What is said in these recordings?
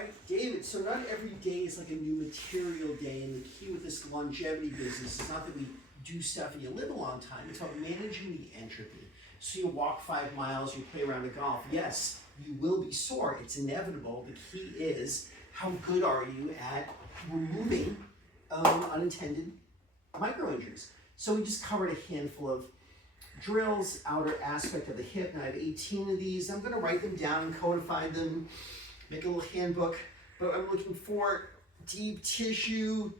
right, David, so not every day is like a new material day, and the key with this longevity business is not that we do stuff and you live a long time, it's about managing the entropy. So you walk 5 miles, you play around a golf, yes, you will be sore, it's inevitable. The key is, how good are you at removing unintended micro injuries? So we just covered a handful of drills, outer aspect of the hip, and I have 18 of these. I'm gonna write them down and codify them, make a little handbook, but I'm looking for deep tissue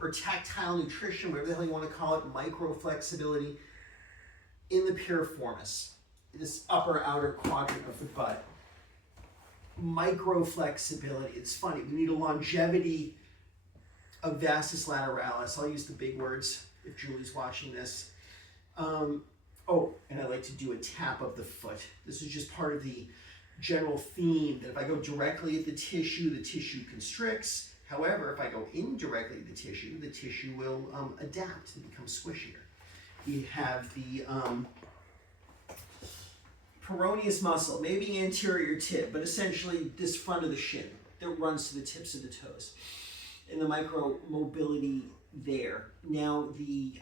or tactile nutrition, whatever the hell you want to call it, micro flexibility in the piriformis, this upper outer quadrant of the butt. Micro flexibility, it's funny, we need a longevity of vastus lateralis. I'll use the big words if Julie's watching this. Oh, and I like to do a tap of the foot. This is just part of the general theme that if I go directly at the tissue constricts. However, if I go indirectly at the tissue will adapt and become squishier. We have the peroneus muscle, maybe anterior tib, but essentially this front of the shin that runs to the tips of the toes. And the micro mobility there. Now,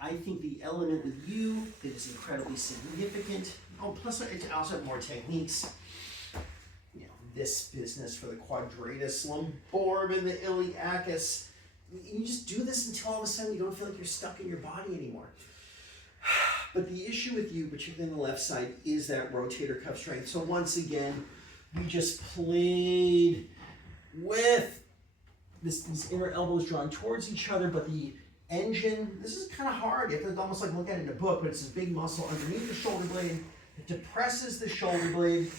I think the element with you that is incredibly significant, plus I also have more techniques. You know, this business for the quadratus lumborum and the iliacus. You just do this until all of a sudden you don't feel like you're stuck in your body anymore. But the issue with you, particularly on the left side, is that rotator cuff strength. So once again, we just played with these inner elbows drawn towards each other, but the engine, this is kind of hard. You have to almost like look at it in a book, but it's this big muscle underneath the shoulder blade. It depresses the shoulder blade,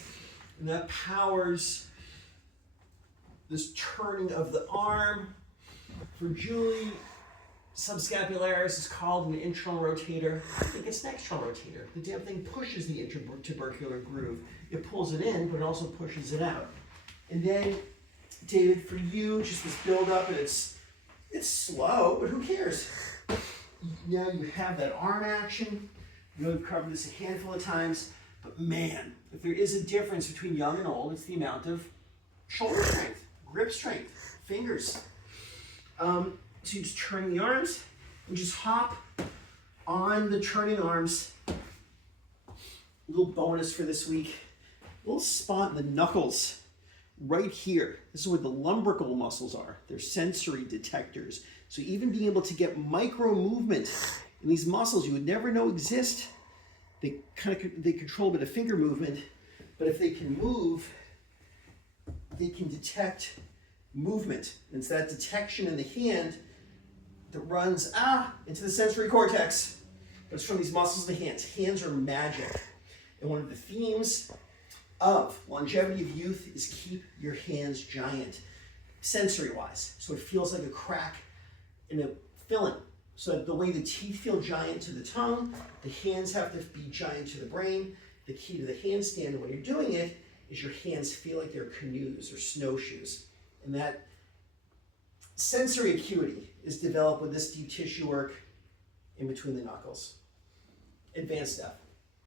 and that powers this turning of the arm. For Julie, subscapularis is called an internal rotator. I think it's an external rotator. The damn thing pushes the intertubercular groove. It pulls it in, but it also pushes it out. And then, David, for you, just this build up, and it's slow, but who cares? Now you have that arm action. You know, we've covered this a handful of times, but man, if there is a difference between young and old, it's the amount of shoulder strength, grip strength, fingers. So you just turn the arms, and just hop on the turning arms. A little bonus for this week, a little spot in the knuckles. Right here, this is where the lumbrical muscles are. They're sensory detectors. So even being able to get micro movement in these muscles you would never know exist, they control a bit of finger movement, but if they can move, they can detect movement. And it's that detection in the hand that runs into the sensory cortex. But it's from these muscles of the hands. Hands are magic. And one of the themes of longevity of youth is keep your hands giant, sensory-wise. So it feels like a crack in a filling. So the way the teeth feel giant to the tongue, the hands have to be giant to the brain. The key to the handstand when you're doing it is your hands feel like they're canoes or snowshoes. And that sensory acuity is developed with this deep tissue work in between the knuckles. Advanced stuff.